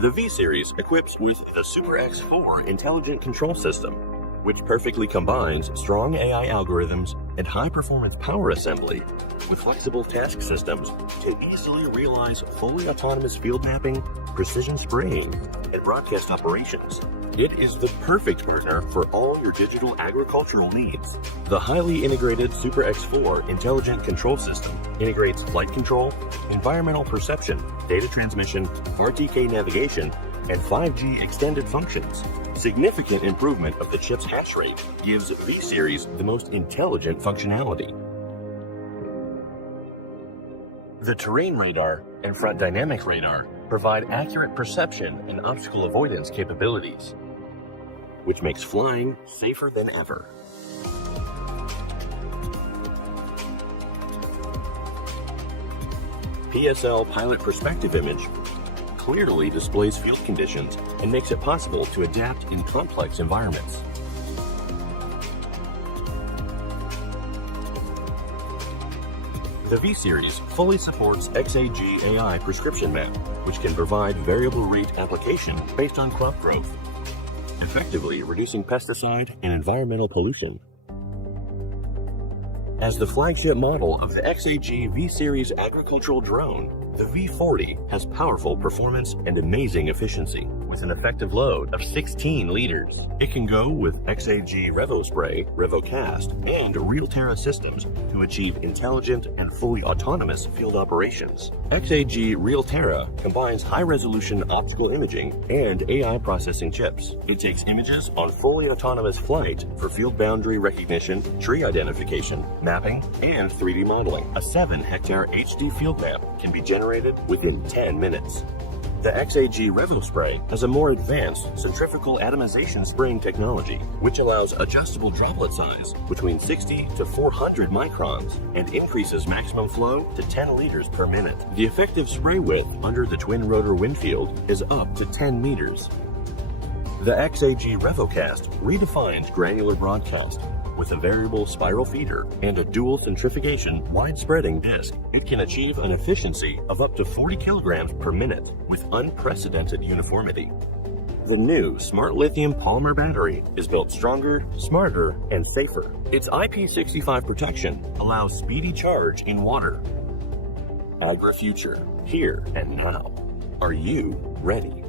The V-Series equips with the SuperX 4 intelligent control system, which perfectly combines strong AI algorithms and high-performance power assembly with flexible task systems to easily realize fully autonomous field mapping, precision spraying, and broadcast operations. It is the perfect partner for all your digital agricultural needs. The highly integrated SuperX 4 intelligent control system integrates flight control, environmental perception, data transmission, RTK navigation, and 5G extended functions. Significant improvement of the chip's hash rate gives V-Series the most intelligent functionality. The terrain radar and front dynamic radar provide accurate perception and obstacle avoidance capabilities, which makes flying safer than ever. PSL Pilot Perspective Image clearly displays field conditions and makes it possible to adapt in complex environments. The V-Series fully supports XAG AI prescription map, which can provide variable rate application based on crop growth, effectively reducing pesticide and environmental pollution. As the flagship model of the XAG V-Series agricultural drone, the V40 has powerful performance and amazing efficiency. With an effective load of 16 liters, it can go with XAG RevoSpray, RevoCast, and RealTerra systems to achieve intelligent and fully autonomous field operations. XAG RealTerra combines high-resolution optical imaging and AI processing chips. It takes images on fully autonomous flight for field boundary recognition, tree identification, mapping, and 3D modeling. A 7-hectare HD field map can be generated within 10 minutes. The XAG RevoSpray has a more advanced centrifugal atomization spraying technology, which allows adjustable droplet size between 60 to 400 microns and increases maximum flow to 10 liters per minute. The effective spray width under the twin rotor windshield is up to 10 meters. The XAG RevoCast redefines granular broadcast. With a variable spiral feeder and a dual centrifugation wide-spreading disc, it can achieve an efficiency of up to 40 kilograms per minute with unprecedented uniformity. The new Smart Lithium Polymer battery is built stronger, smarter, and safer. Its IP65 protection allows speedy charge in water. AgriFuture, here and now. Are you ready?